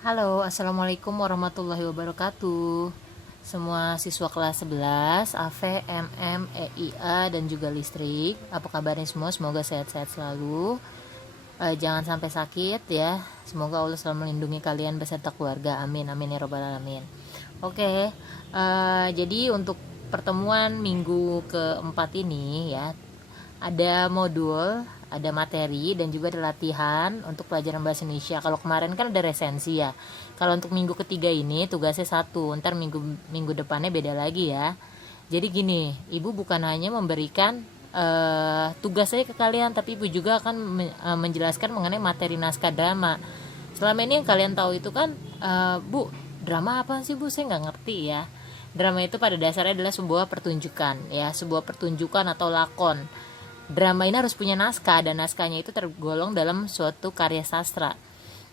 Halo, Assalamualaikum warahmatullahi wabarakatuh. Semua siswa kelas 11, AV, MM, EIA, dan juga listrik. Apa kabarnya semua? Semoga sehat-sehat selalu. Jangan sampai sakit ya. Semoga Allah selalu melindungi kalian beserta keluarga. Amin, amin ya robbal alamin. Oke, jadi untuk pertemuan minggu keempat ini ya, ada modul, ada materi, dan juga ada latihan untuk pelajaran bahasa Indonesia. Kalau kemarin kan ada resensi ya. Kalau untuk minggu ketiga ini tugasnya satu, ntar minggu minggu depannya beda lagi ya. Jadi gini, ibu bukan hanya memberikan tugas saja ke kalian, tapi ibu juga akan menjelaskan mengenai materi naskah drama. Selama ini yang kalian tahu itu kan, bu, drama apa sih bu? Saya nggak ngerti ya. Drama itu pada dasarnya adalah sebuah pertunjukan ya, sebuah pertunjukan atau lakon. Drama ini harus punya naskah, dan naskahnya itu tergolong dalam suatu karya sastra.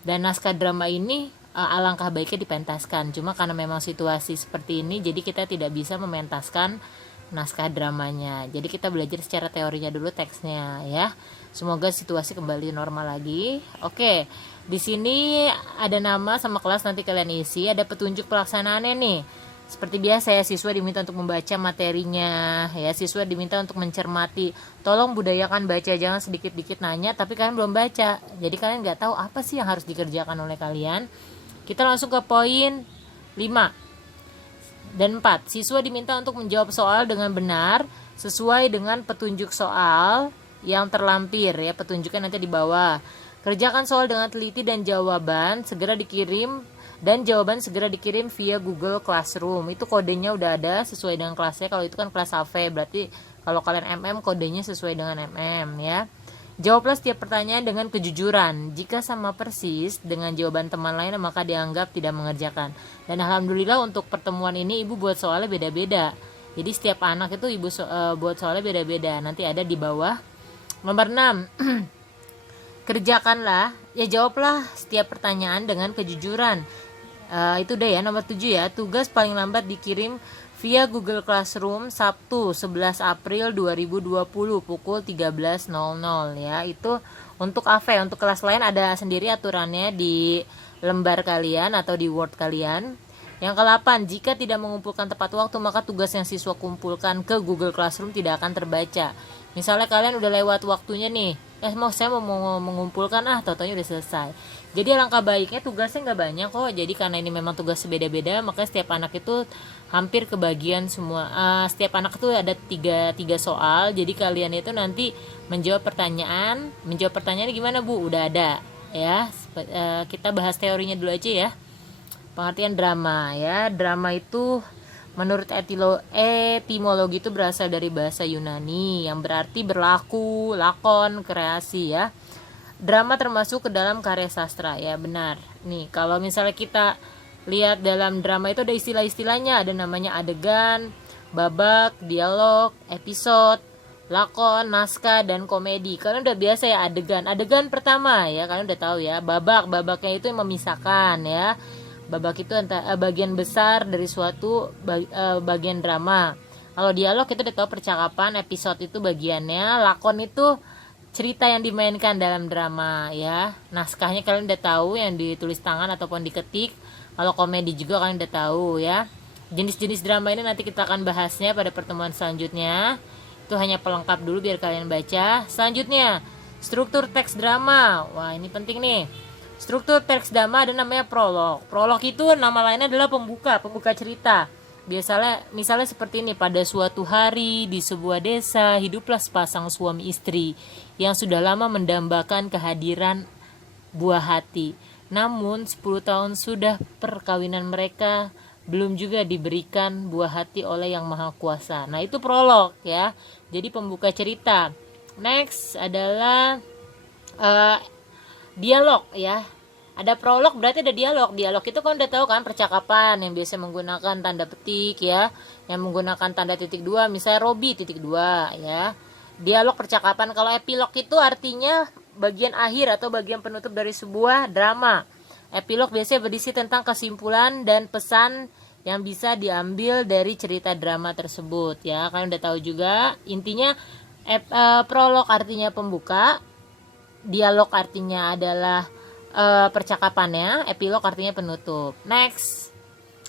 Dan naskah drama ini alangkah baiknya dipentaskan. Cuma karena memang situasi seperti ini, jadi kita tidak bisa mementaskan naskah dramanya. Jadi kita belajar secara teorinya dulu teksnya ya. Semoga situasi kembali normal lagi. Oke, di sini ada nama sama kelas nanti kalian isi. Ada petunjuk pelaksanaannya nih. Seperti biasa ya, siswa diminta untuk membaca materinya ya, siswa diminta untuk mencermati. Tolong budayakan baca, jangan sedikit-dikit nanya tapi kalian belum baca. Jadi kalian nggak tahu apa sih yang harus dikerjakan oleh kalian. Kita langsung ke poin 5 dan 4. Siswa diminta untuk menjawab soal dengan benar sesuai dengan petunjuk soal yang terlampir ya, petunjuknya nanti di bawah. Kerjakan soal dengan teliti dan jawaban segera dikirim via Google Classroom. Itu kodenya udah ada sesuai dengan kelasnya. Kalau itu kan kelas AV, berarti kalau kalian MM kodenya sesuai dengan MM ya. Jawablah setiap pertanyaan dengan kejujuran. Jika sama persis dengan jawaban teman lain, maka dianggap tidak mengerjakan. Dan alhamdulillah untuk pertemuan ini ibu buat soalnya beda-beda. Jadi setiap anak itu ibu buat soalnya beda-beda. Nanti ada di bawah. Nomor 6. Kerjakanlah, ya jawablah setiap pertanyaan dengan kejujuran. Itu deh ya. Nomor 7 ya, tugas paling lambat dikirim via Google Classroom Sabtu 11 April 2020 pukul 13.00 ya. Itu untuk AV. Untuk kelas lain ada sendiri aturannya di lembar kalian atau di Word kalian. Yang ke-8, jika tidak mengumpulkan tepat waktu, maka tugas yang siswa kumpulkan ke Google Classroom tidak akan terbaca. Misalnya kalian udah lewat waktunya nih, saya mau mengumpulkan, totonya udah selesai. Jadi alangkah baiknya tugasnya nggak banyak kok. Jadi karena ini memang tugas beda-beda, maka setiap anak itu hampir kebagian semua. Setiap anak itu ada tiga soal. Jadi kalian itu nanti menjawab pertanyaan. Menjawab pertanyaannya gimana bu? Udah ada ya. Kita bahas teorinya dulu aja ya. Pengertian drama ya. Drama itu menurut etimologi itu berasal dari bahasa Yunani yang berarti berlaku, lakon, kreasi ya. Drama termasuk ke dalam karya sastra ya, benar. Nih, kalau misalnya kita lihat dalam drama itu ada istilah-istilahnya, ada namanya adegan, babak, dialog, episode, lakon, naskah, dan komedi. Kalian udah biasa ya adegan. Adegan pertama ya, kalian udah tahu ya. Babaknya itu yang memisahkan ya. Babak itu bagian besar dari suatu bagian drama. Kalau dialog kita udah tahu percakapan, episode itu bagiannya, lakon itu cerita yang dimainkan dalam drama ya. Naskahnya kalian udah tahu yang ditulis tangan ataupun diketik. Kalau komedi juga kalian udah tahu ya. Jenis-jenis drama ini nanti kita akan bahasnya pada pertemuan selanjutnya. Itu hanya pelengkap dulu biar kalian baca. Selanjutnya, struktur teks drama. Wah, ini penting nih. Struktur teks drama ada namanya prolog. Prolog itu nama lainnya adalah pembuka cerita. Biasanya misalnya seperti ini, pada suatu hari di sebuah desa hiduplah sepasang suami istri yang sudah lama mendambakan kehadiran buah hati. Namun 10 tahun sudah perkawinan mereka belum juga diberikan buah hati oleh Yang Maha Kuasa. Nah, itu prolog ya. Jadi pembuka cerita. Next adalah dialog ya. Ada prolog berarti ada dialog. Dialog itu kan udah tahu kan, percakapan yang biasa menggunakan tanda petik ya, yang menggunakan tanda titik dua, misalnya Robi titik dua ya. Dialog percakapan. Kalau epilog itu artinya bagian akhir atau bagian penutup dari sebuah drama. Epilog biasanya berisi tentang kesimpulan dan pesan yang bisa diambil dari cerita drama tersebut ya. Kalian udah tahu juga intinya. Prolog artinya pembuka, dialog artinya adalah percakapannya. Epilog artinya penutup. Next,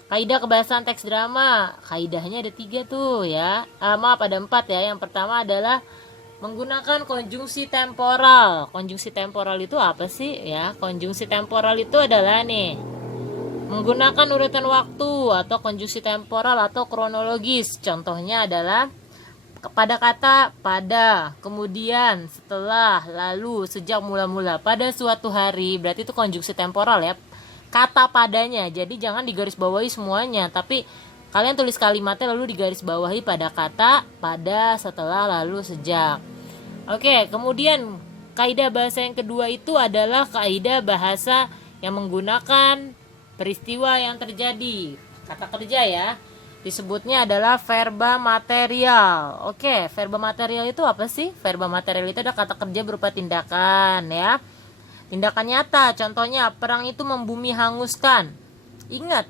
kaidah kebahasan teks drama. Kaidahnya ada 3 tuh ya. Maaf, ada 4 ya. Yang pertama adalah menggunakan konjungsi temporal. Konjungsi temporal itu apa sih ya? Konjungsi temporal itu adalah nih, menggunakan urutan waktu atau konjungsi temporal atau kronologis. Contohnya adalah pada kata pada, kemudian, setelah, lalu, sejak, mula-mula. Pada suatu hari, berarti itu konjungsi temporal ya. Kata padanya. Jadi jangan digarisbawahi semuanya, tapi kalian tulis kalimatnya lalu digarisbawahi pada kata, pada, setelah, lalu, sejak. Oke, kemudian kaidah bahasa yang kedua itu adalah kaidah bahasa yang menggunakan peristiwa yang terjadi. Kata kerja ya. Disebutnya adalah verba material. Oke, verba material itu apa sih? Verba material itu ada kata kerja berupa tindakan ya. Tindakan nyata, contohnya perang itu membumi hanguskan. Ingat,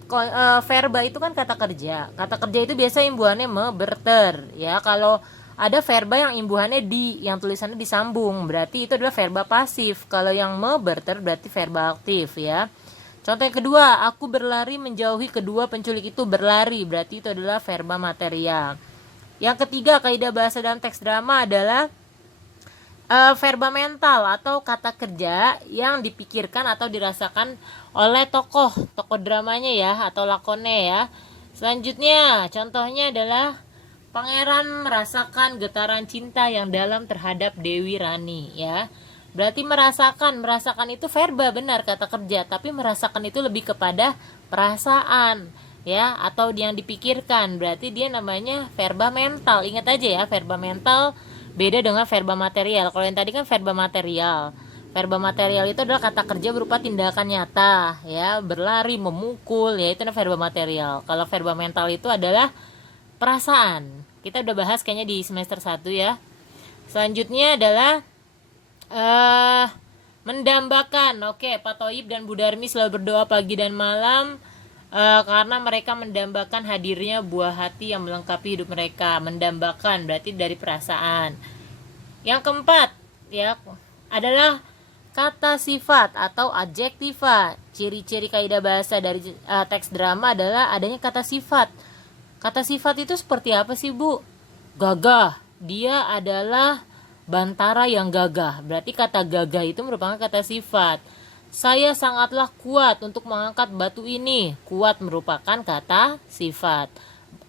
verba itu kan kata kerja. Kata kerja itu biasa imbuhannya me, berter ya. Kalau ada verba yang imbuhannya di, yang tulisannya disambung, berarti itu adalah verba pasif. Kalau yang me, berter berarti verba aktif ya. Contoh yang kedua, aku berlari menjauhi kedua penculik itu. Berlari berarti itu adalah verba material. Yang ketiga, kaidah bahasa dalam teks drama adalah verba mental atau kata kerja yang dipikirkan atau dirasakan oleh tokoh dramanya ya, atau lakonnya ya. Selanjutnya, contohnya adalah pangeran merasakan getaran cinta yang dalam terhadap Dewi Rani ya. Berarti merasakan itu verba, benar, kata kerja, tapi merasakan itu lebih kepada perasaan ya, atau yang dipikirkan, berarti dia namanya verba mental. Ingat aja ya, verba mental beda dengan verba material. Kalau yang tadi kan verba material. Verba material itu adalah kata kerja berupa tindakan nyata ya, berlari, memukul ya, itu verba material. Kalau verba mental itu adalah perasaan. Kita udah bahas kayaknya di semester 1 ya. Selanjutnya adalah mendambakan. Oke, Pak Toib dan Bu Darmi selalu berdoa pagi dan malam karena mereka mendambakan hadirnya buah hati yang melengkapi hidup mereka. Mendambakan berarti dari perasaan. Yang keempat ya adalah kata sifat atau adjektiva. Ciri-ciri kaidah bahasa dari teks drama adalah adanya kata sifat. Kata sifat itu seperti apa sih, Bu? Gagah. Dia adalah bantara yang gagah. Berarti kata gagah itu merupakan kata sifat. Saya sangatlah kuat untuk mengangkat batu ini. Kuat merupakan kata sifat.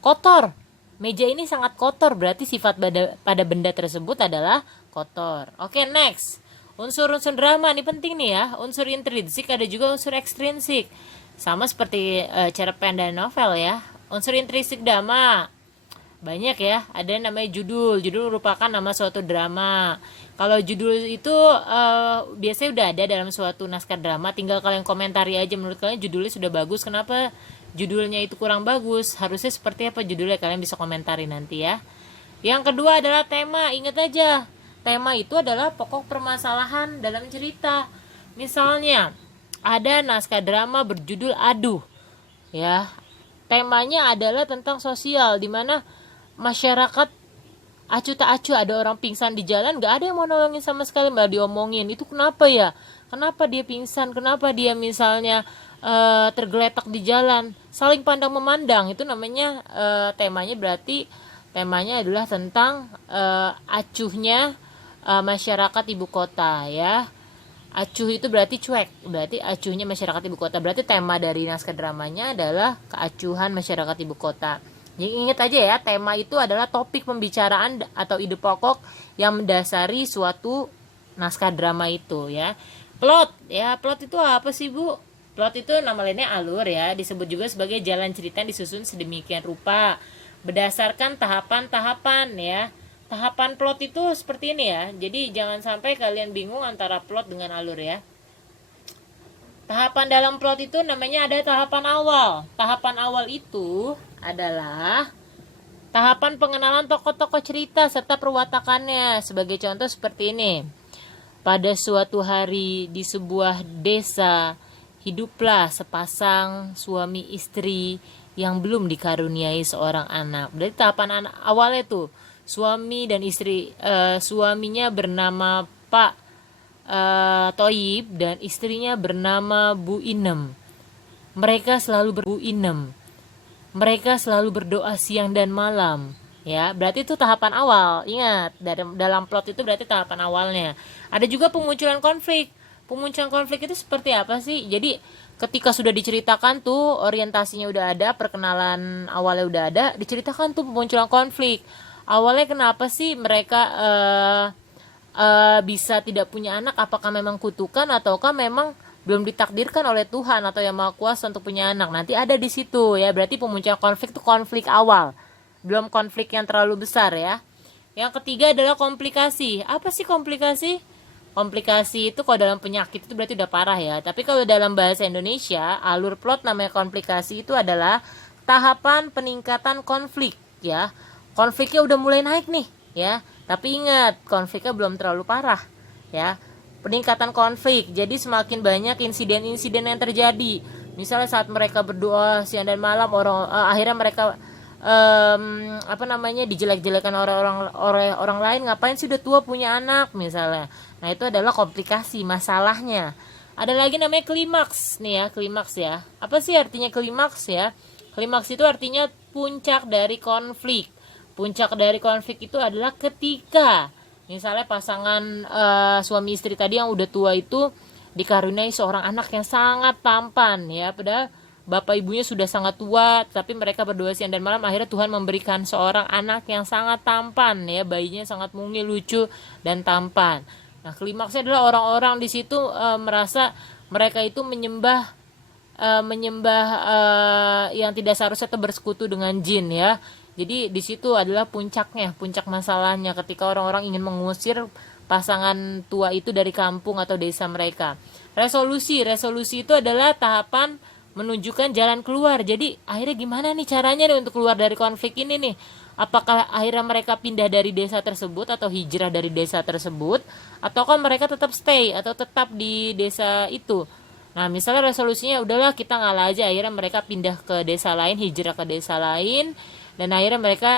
Kotor. Meja ini sangat kotor. Berarti sifat pada benda tersebut adalah kotor. Oke, next. Unsur-unsur drama ini penting nih ya. Unsur intrinsik, ada juga unsur ekstrinsik. Sama seperti cerpen dan novel ya. Unsur intrinsik drama banyak ya, ada namanya judul merupakan nama suatu drama. Kalau judul itu biasanya udah ada dalam suatu naskah drama, tinggal kalian komentari aja menurut kalian judulnya sudah bagus, kenapa judulnya itu kurang bagus, harusnya seperti apa judulnya, kalian bisa komentari nanti ya. Yang kedua adalah tema. Ingat aja, tema itu adalah pokok permasalahan dalam cerita. Misalnya ada naskah drama berjudul Aduh ya, temanya adalah tentang sosial, dimana masyarakat acuh tak acuh, ada orang pingsan di jalan, gak ada yang mau nolongin sama sekali, malah diomongin. Itu kenapa ya? Kenapa dia pingsan? Kenapa dia misalnya tergeletak di jalan? Saling pandang memandang, itu namanya temanya, berarti temanya adalah tentang acuhnya masyarakat ibu kota ya. Acuh itu berarti cuek, berarti acuhnya masyarakat ibu kota. Berarti tema dari naskah dramanya adalah keacuhan masyarakat ibu kota. Jadi ingat aja ya, tema itu adalah topik pembicaraan atau ide pokok yang mendasari suatu naskah drama itu ya. Plot ya, plot itu apa sih, Bu? Plot itu nama lainnya alur ya, disebut juga sebagai jalan cerita yang disusun sedemikian rupa berdasarkan tahapan-tahapan ya. Tahapan plot itu seperti ini ya. Jadi jangan sampai kalian bingung antara plot dengan alur ya. Tahapan dalam plot itu namanya ada tahapan awal. Tahapan awal itu adalah tahapan pengenalan tokoh-tokoh cerita serta perwatakannya. Sebagai contoh seperti ini. Pada suatu hari di sebuah desa, hiduplah sepasang suami istri yang belum dikaruniai seorang anak. Berarti tahapan awalnya tuh, suami dan istri, suaminya bernama Pak Toyib dan istrinya bernama Bu Inem. Mereka selalu berdoa siang dan malam. Ya, berarti itu tahapan awal. Ingat, dalam plot itu berarti tahapan awalnya. Ada juga pemunculan konflik. Pemunculan konflik itu seperti apa sih? Jadi ketika sudah diceritakan tuh orientasinya udah ada, perkenalan awalnya udah ada, diceritakan tuh pemunculan konflik. Awalnya kenapa sih mereka bisa tidak punya anak? Apakah memang kutukan ataukah memang belum ditakdirkan oleh Tuhan atau yang Maha Kuasa untuk punya anak? Nanti ada di situ ya. Berarti pemunculan konflik itu konflik awal, belum konflik yang terlalu besar ya. Yang ketiga adalah komplikasi. Apa sih komplikasi? Komplikasi itu kalau dalam penyakit itu berarti udah parah ya. Tapi kalau dalam bahasa Indonesia, alur plot namanya komplikasi itu adalah tahapan peningkatan konflik ya. Konfliknya udah mulai naik nih ya. Tapi ingat, konfliknya belum terlalu parah ya. Peningkatan konflik. Jadi semakin banyak insiden-insiden yang terjadi. Misalnya saat mereka berdoa siang dan malam, akhirnya mereka dijelek-jelekan oleh orang lain, ngapain sih udah tua punya anak misalnya. Nah, itu adalah komplikasi masalahnya. Ada lagi namanya klimaks nih ya, klimaks ya. Apa sih artinya klimaks ya? Klimaks itu artinya puncak dari konflik. Puncak dari konflik itu adalah ketika misalnya pasangan suami istri tadi yang udah tua itu dikaruniai seorang anak yang sangat tampan ya, padahal bapak ibunya sudah sangat tua, tapi mereka berdoa siang dan malam, akhirnya Tuhan memberikan seorang anak yang sangat tampan ya, bayinya sangat mungil, lucu dan tampan. Nah, klimaksnya adalah orang-orang di situ merasa mereka itu menyembah yang tidak seharusnya itu bersekutu dengan jin ya. Jadi di situ adalah puncaknya, puncak masalahnya ketika orang-orang ingin mengusir pasangan tua itu dari kampung atau desa mereka. Resolusi itu adalah tahapan menunjukkan jalan keluar. Jadi akhirnya gimana nih caranya nih untuk keluar dari konflik ini nih? Apakah akhirnya mereka pindah dari desa tersebut atau hijrah dari desa tersebut, ataukah mereka tetap stay atau tetap di desa itu? Nah, misalnya resolusinya udahlah kita ngalah aja, akhirnya mereka pindah ke desa lain, hijrah ke desa lain, dan akhirnya mereka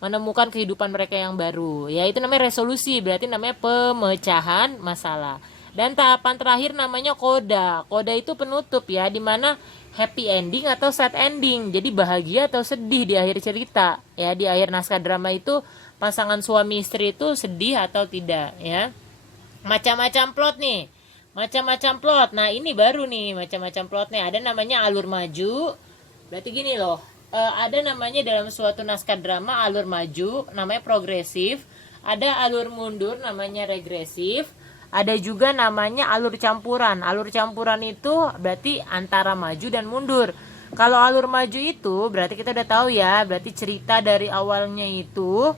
menemukan kehidupan mereka yang baru. Ya, itu namanya resolusi, berarti namanya pemecahan masalah. Dan tahapan terakhir namanya koda. Koda itu penutup ya, dimana happy ending atau sad ending. Jadi bahagia atau sedih di akhir cerita. Ya, di akhir naskah drama itu pasangan suami istri itu sedih atau tidak ya. Macam-macam plot nih. Macam-macam plot. Nah, ini baru nih macam-macam plotnya. Ada namanya alur maju. Berarti gini loh. Ada namanya dalam suatu naskah drama alur maju, namanya progresif. Ada alur mundur, namanya regresif. Ada juga namanya alur campuran. Alur campuran itu berarti antara maju dan mundur. Kalau alur maju itu berarti kita udah tahu ya, berarti cerita dari awalnya itu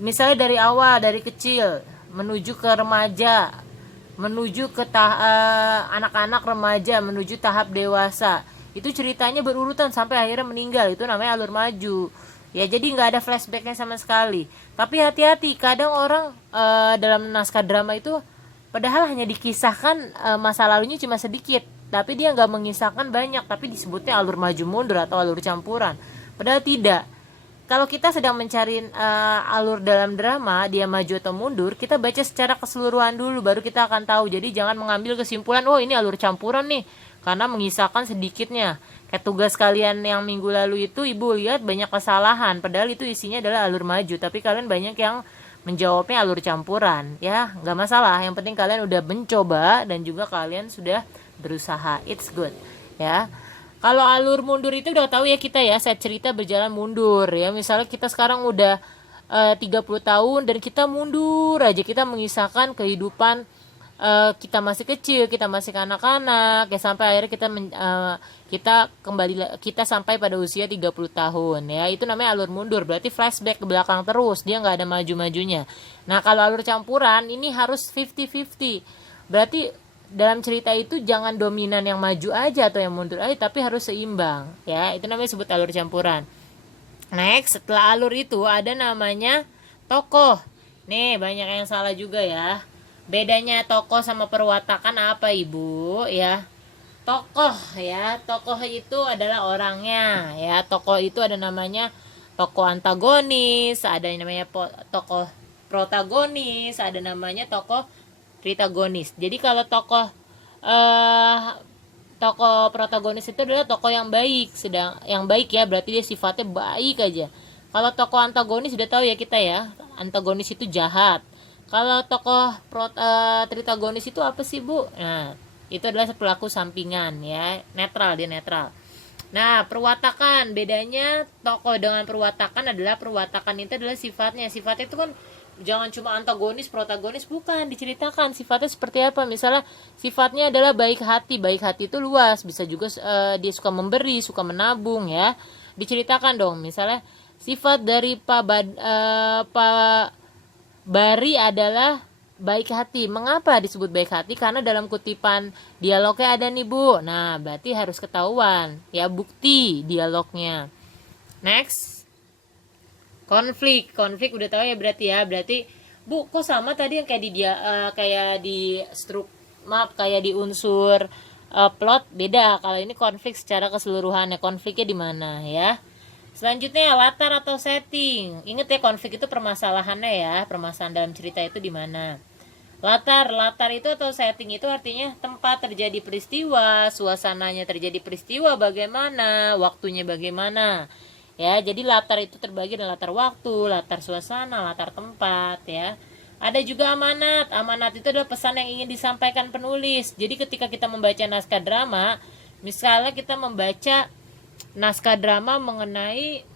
misalnya dari awal, dari kecil menuju ke remaja, menuju ke anak-anak remaja, menuju tahap dewasa. Itu ceritanya berurutan sampai akhirnya meninggal. Itu namanya alur maju. Ya, jadi nggak ada flashbacknya sama sekali. Tapi hati-hati, kadang orang dalam naskah drama itu padahal hanya dikisahkan masa lalunya cuma sedikit, tapi dia nggak mengisahkan banyak, tapi disebutnya alur maju mundur atau alur campuran. Padahal tidak. Kalau kita sedang mencari alur dalam drama, dia maju atau mundur, kita baca secara keseluruhan dulu, baru kita akan tahu. Jadi jangan mengambil kesimpulan, oh ini alur campuran nih, karena mengisahkan sedikitnya. Kayak tugas kalian yang minggu lalu itu, ibu lihat banyak kesalahan, padahal itu isinya adalah alur maju, tapi kalian banyak yang menjawabnya alur campuran. Ya, nggak masalah, yang penting kalian udah mencoba dan juga kalian sudah berusaha, it's good ya. Kalau alur mundur itu udah tahu ya kita ya, saat cerita berjalan mundur ya. Misalnya kita sekarang udah 30 tahun dan kita mundur aja, kita mengisahkan kehidupan kita masih kecil, kita masih kanak-kanak ya, sampai akhirnya kita sampai pada usia 30 tahun ya. Itu namanya alur mundur, berarti flashback ke belakang terus, dia nggak ada maju-majunya. Nah, kalau alur campuran ini harus 50-50. Berarti dalam cerita itu jangan dominan yang maju aja atau yang mundur aja, tapi harus seimbang ya. Itu namanya disebut alur campuran. Next, setelah alur itu ada namanya tokoh. Nih, banyak yang salah juga ya. Bedanya tokoh sama perwatakan apa, Ibu? Ya. Tokoh ya, tokoh itu adalah orangnya ya. Tokoh itu ada namanya tokoh antagonis, ada yang namanya tokoh protagonis, ada namanya tokoh tritagonis. Jadi kalau eh, tokoh protagonis itu adalah tokoh yang baik, sedang yang baik ya, berarti dia sifatnya baik aja. Kalau tokoh antagonis sudah tahu ya kita ya, antagonis itu jahat. Kalau tokoh tritagonis itu apa sih Bu? Nah, itu adalah pelaku sampingan ya, netral, dia netral. Nah, perwatakan, bedanya tokoh dengan perwatakan adalah perwatakan itu adalah sifatnya. Sifatnya itu kan jangan cuma antagonis, protagonis, bukan, diceritakan sifatnya seperti apa. Misalnya sifatnya adalah baik hati. Baik hati itu luas, bisa juga dia suka memberi, suka menabung ya. Diceritakan dong. Misalnya sifat dari Pak Bari adalah baik hati. Mengapa disebut baik hati? Karena dalam kutipan dialognya ada nih Bu. Nah, berarti harus ketahuan ya bukti dialognya. Next. Konflik udah tahu ya berarti ya. Berarti Bu, kok sama tadi yang kayak di dia kayak di kayak di unsur plot beda. Kalau ini konflik secara keseluruhannya, konfliknya di mana ya? Selanjutnya latar atau setting. Ingat ya, konflik itu permasalahannya ya, permasalahan dalam cerita itu di mana. Latar itu atau setting itu artinya tempat terjadi peristiwa, suasananya terjadi peristiwa bagaimana, waktunya bagaimana. Ya, jadi latar itu terbagi dalam latar waktu, latar suasana, latar tempat ya. Ada juga amanat. Amanat itu adalah pesan yang ingin disampaikan penulis. Jadi ketika kita membaca naskah drama, misalnya kita membaca naskah drama mengenai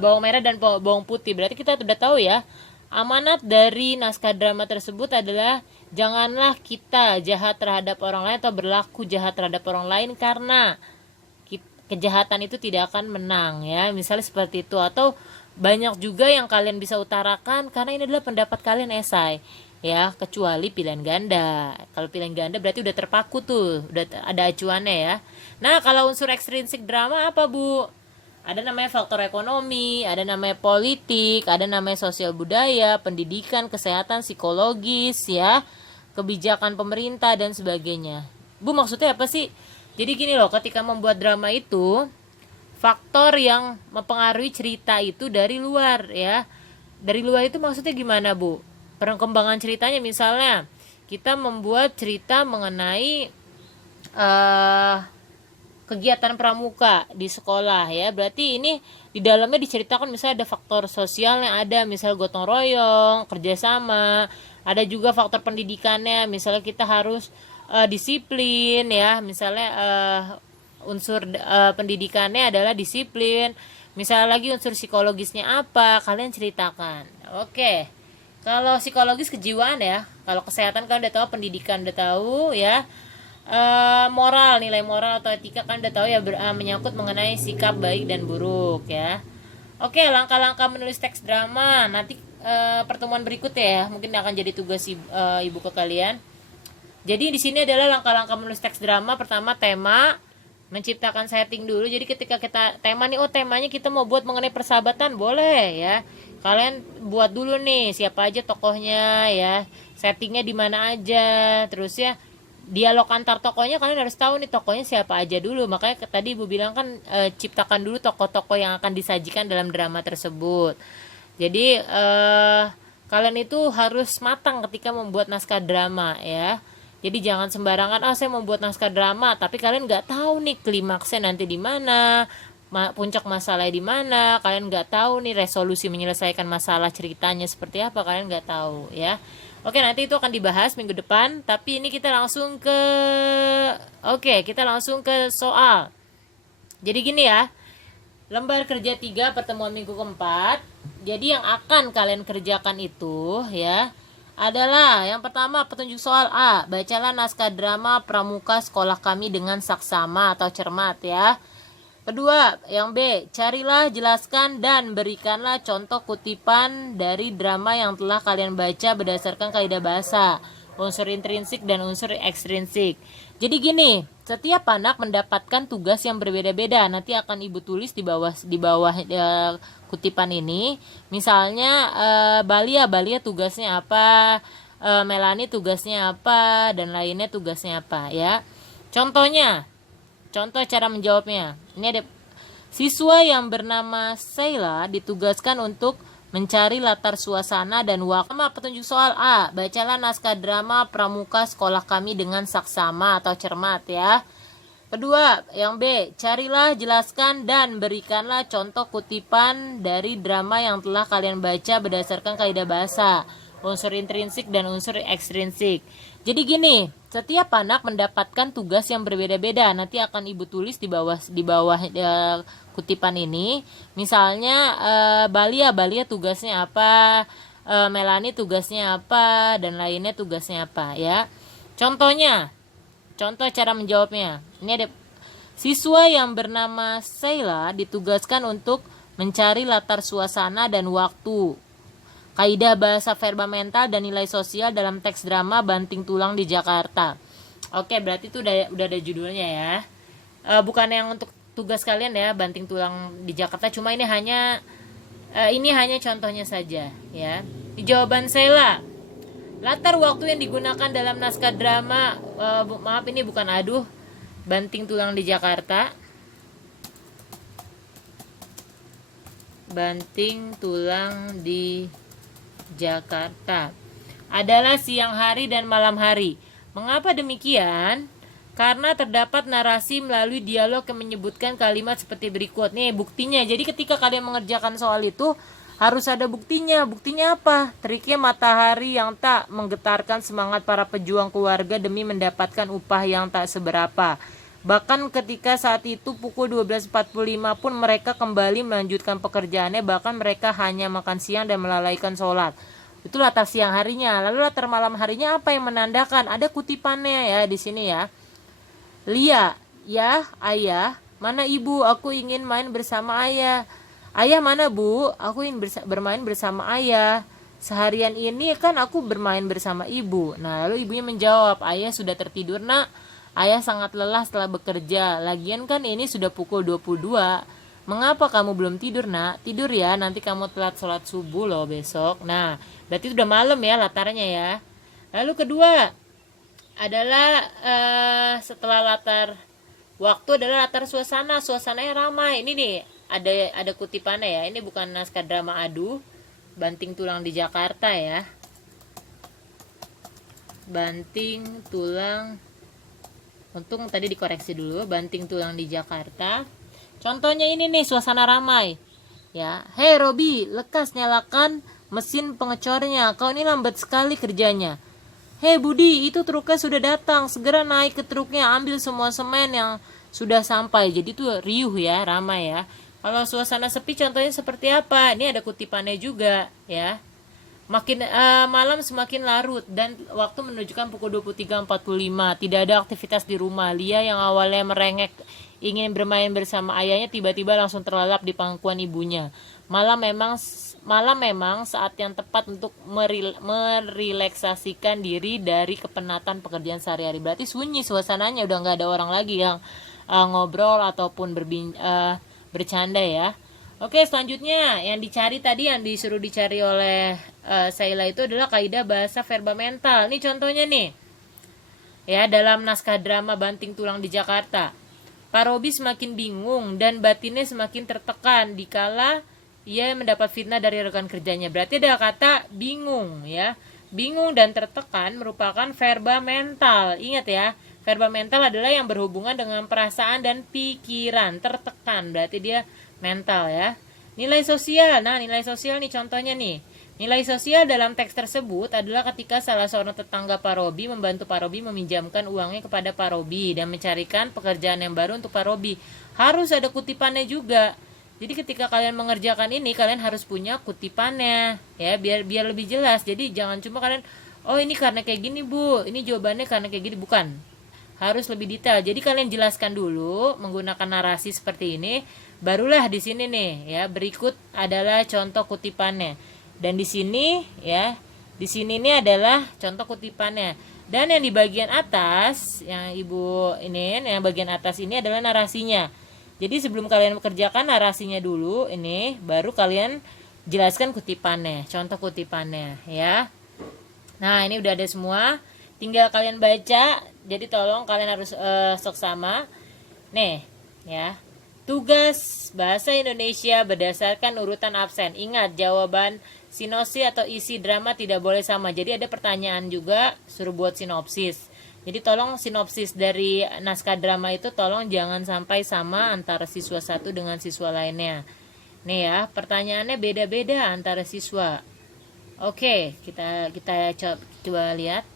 bawang merah dan bawang putih, berarti kita sudah tahu ya, amanat dari naskah drama tersebut adalah janganlah kita jahat terhadap orang lain atau berlaku jahat terhadap orang lain karena kejahatan itu tidak akan menang ya, misalnya seperti itu. Atau banyak juga yang kalian bisa utarakan karena ini adalah pendapat kalian, esai ya, kecuali pilihan ganda. Kalau pilihan ganda berarti udah terpaku tuh, udah ada acuannya ya. Nah, kalau unsur ekstrinsik drama apa Bu? Ada namanya faktor ekonomi, ada namanya politik, ada namanya sosial budaya, pendidikan, kesehatan, psikologis ya, kebijakan pemerintah dan sebagainya. Bu, maksudnya apa sih? Jadi gini loh, ketika membuat drama itu faktor yang mempengaruhi cerita itu dari luar ya. Dari luar itu maksudnya gimana Bu? Perkembangan ceritanya, misalnya kita membuat cerita mengenai kegiatan pramuka di sekolah ya, berarti ini di dalamnya diceritakan misalnya ada faktor sosial yang ada, misal gotong royong, kerjasama. Ada juga faktor pendidikannya, misalnya kita harus disiplin ya, misalnya unsur pendidikannya adalah disiplin. Misalnya lagi unsur psikologisnya apa, kalian ceritakan. Oke. Kalau psikologis kejiwaan ya, kalau kesehatan kalian udah tahu, pendidikan udah tahu ya. Moral, nilai moral atau etika kan udah tahu ya, menyangkut mengenai sikap baik dan buruk ya. Oke, langkah-langkah menulis teks drama nanti pertemuan berikutnya ya, mungkin akan jadi tugas ibu ke kalian. Jadi di sini adalah langkah-langkah menulis teks drama. Pertama, tema, menciptakan setting dulu. Jadi ketika kita tema nih, temanya kita mau buat mengenai persahabatan, boleh ya. Kalian buat dulu nih siapa aja tokohnya ya, settingnya di mana aja, terus ya dialog antar tokohnya kalian harus tahu nih tokohnya siapa aja dulu. Makanya tadi Ibu bilang kan ciptakan dulu tokoh-tokoh yang akan disajikan dalam drama tersebut. Jadi kalian itu harus matang ketika membuat naskah drama ya. Jadi jangan sembarangan, saya membuat naskah drama tapi kalian nggak tahu nih klimaksnya nanti di mana, puncak masalahnya di mana, kalian nggak tahu nih resolusi menyelesaikan masalah ceritanya seperti apa, kalian nggak tahu ya. Oke, nanti itu akan dibahas minggu depan, tapi ini kita langsung ke soal. Jadi gini ya, lembar kerja 3 pertemuan minggu keempat. Jadi yang akan kalian kerjakan itu ya adalah yang pertama, petunjuk soal A, bacalah naskah drama pramuka sekolah kami dengan saksama atau cermat ya. Kedua, yang B, carilah, jelaskan, dan berikanlah contoh kutipan dari drama yang telah kalian baca berdasarkan kaidah bahasa, unsur intrinsik dan unsur ekstrinsik. Jadi gini, setiap anak mendapatkan tugas yang berbeda-beda. Nanti akan Ibu tulis di bawah kutipan ini. Misalnya Balia tugasnya apa, Melani tugasnya apa, dan lainnya tugasnya apa ya. Contoh cara menjawabnya. Ini ada siswa yang bernama Sheila ditugaskan untuk mencari latar suasana dan waktu. Petunjuk soal A. Bacalah naskah drama Pramuka Sekolah Kami dengan saksama atau cermat ya. Kedua, yang B. Carilah, jelaskan, dan berikanlah contoh kutipan dari drama yang telah kalian baca berdasarkan kaidah bahasa, unsur intrinsik dan unsur ekstrinsik. Jadi gini, setiap anak mendapatkan tugas yang berbeda-beda. Nanti akan Ibu tulis di bawah kutipan ini. Misalnya Balia tugasnya apa, Melani tugasnya apa, dan lainnya tugasnya apa ya. Contoh cara menjawabnya. Ini ada siswa yang bernama Sheila ditugaskan untuk mencari latar suasana dan waktu, kaidah bahasa verba mental dan nilai sosial dalam teks drama Banting Tulang di Jakarta. Oke, berarti itu udah ada judulnya ya. Bukan yang untuk tugas kalian ya, Banting Tulang di Jakarta. Cuma ini hanya contohnya saja ya. Di jawaban Sheila, latar waktu yang digunakan dalam naskah drama, maaf ini bukan aduh, Banting Tulang di Jakarta. Banting Tulang di Jakarta adalah siang hari dan malam hari. Mengapa demikian? Karena terdapat narasi melalui dialog yang menyebutkan kalimat seperti berikut. Nih buktinya. Jadi ketika kalian mengerjakan soal itu harus ada buktinya. Buktinya apa? Triknya matahari yang tak menggetarkan semangat para pejuang keluarga demi mendapatkan upah yang tak seberapa. Bahkan ketika saat itu pukul 12.45 pun mereka kembali melanjutkan pekerjaannya, bahkan mereka hanya makan siang dan melalaikan sholat. Itu latar siang harinya. Lalu latar malam harinya apa yang menandakan? Ada kutipannya ya di sini ya. Lia, ya ayah, mana ibu? Aku ingin main bersama ayah. Ayah mana bu? Aku ingin bermain bersama ayah. Seharian ini kan aku bermain bersama ibu. Nah lalu ibunya menjawab, ayah sudah tertidur nak. Ayah sangat lelah setelah bekerja. Lagian kan ini sudah pukul 22. Mengapa kamu belum tidur nak? Tidur ya, nanti kamu telat sholat subuh loh besok. Nah berarti udah malam ya latarnya ya. Lalu kedua adalah setelah latar waktu adalah latar suasana. Suasananya ramai. Ini nih ada kutipannya ya. Ini bukan naskah drama aduh, Banting Tulang di Jakarta ya. Banting Tulang, untung tadi dikoreksi dulu, Banting Tulang di Jakarta. Contohnya ini nih, suasana ramai ya. Hei Robi, lekas nyalakan mesin pengecornya, kau ini lambat sekali kerjanya. Hei Budi, itu truknya sudah datang, segera naik ke truknya, ambil semua semen yang sudah sampai. Jadi tuh riuh ya, ramai ya. Kalau suasana sepi contohnya seperti apa? Ini ada kutipannya juga ya. Makin malam semakin larut dan waktu menunjukkan pukul 23.45. Tidak ada aktivitas di rumah. Lia yang awalnya merengek ingin bermain bersama ayahnya tiba-tiba langsung terlelap di pangkuan ibunya. Malam memang saat yang tepat untuk merelaksasikan diri dari kepenatan pekerjaan sehari-hari. Berarti sunyi suasananya, udah nggak ada orang lagi yang ngobrol ataupun bercanda ya. Oke, selanjutnya yang dicari tadi, yang disuruh dicari oleh Sheila itu adalah kaidah bahasa verba mental. Ini contohnya nih. Ya, dalam naskah drama Banting Tulang di Jakarta. Pak Robi semakin bingung dan batinnya semakin tertekan dikala ia mendapat fitnah dari rekan kerjanya. Berarti ada kata bingung ya. Bingung dan tertekan merupakan verba mental. Ingat ya, verba mental adalah yang berhubungan dengan perasaan dan pikiran. Tertekan berarti dia mental ya. Nilai sosial. Nah, nilai sosial nih contohnya nih. Nilai sosial dalam teks tersebut adalah ketika salah seorang tetangga Pak Robi membantu Pak Robi meminjamkan uangnya kepada Pak Robi dan mencarikan pekerjaan yang baru untuk Pak Robi. Harus ada kutipannya juga. Jadi ketika kalian mengerjakan ini, kalian harus punya kutipannya ya, biar lebih jelas. Jadi jangan cuma kalian, oh ini karena kayak gini Bu, ini jawabannya karena kayak gini, bukan. Harus lebih detail. Jadi kalian jelaskan dulu menggunakan narasi seperti ini. Barulah di sini nih ya, berikut adalah contoh kutipannya. Dan di sini ya, di sini ini adalah contoh kutipannya. Dan yang di bagian atas, yang Ibu ini, yang bagian atas ini adalah narasinya. Jadi sebelum kalian mengerjakan narasinya dulu ini, baru kalian jelaskan kutipannya, contoh kutipannya ya. Nah, ini udah ada semua. Tinggal kalian baca. Jadi tolong kalian harus seksama. Nih, ya. Tugas bahasa Indonesia berdasarkan urutan absen. Ingat, jawaban sinopsis atau isi drama tidak boleh sama. Jadi ada pertanyaan juga, suruh buat sinopsis. Jadi tolong sinopsis dari naskah drama itu tolong jangan sampai sama antara siswa satu dengan siswa lainnya. Nih ya, pertanyaannya beda-beda antara siswa. Oke, kita coba lihat.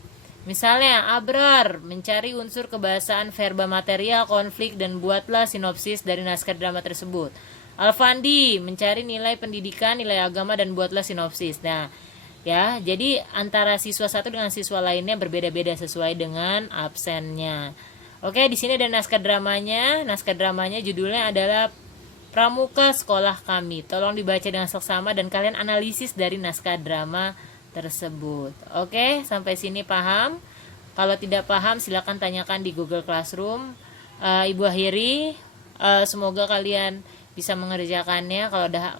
Misalnya, Abrar mencari unsur kebahasaan verba material, konflik, dan buatlah sinopsis dari naskah drama tersebut. Alfandi mencari nilai pendidikan, nilai agama, dan buatlah sinopsis. Nah, ya, jadi antara siswa satu dengan siswa lainnya berbeda-beda sesuai dengan absennya. Oke, di sini ada naskah dramanya. Naskah dramanya judulnya adalah Pramuka Sekolah Kami. Tolong dibaca dengan seksama dan kalian analisis dari naskah drama tersebut. Oke, sampai sini paham? Kalau tidak paham silakan tanyakan di Google Classroom. Ibu akhiri, semoga kalian bisa mengerjakannya.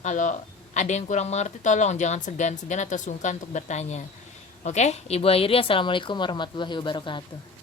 Kalau ada yang kurang mengerti tolong jangan segan-segan atau sungkan untuk bertanya. Oke, Ibu akhiri, assalamualaikum warahmatullahi wabarakatuh.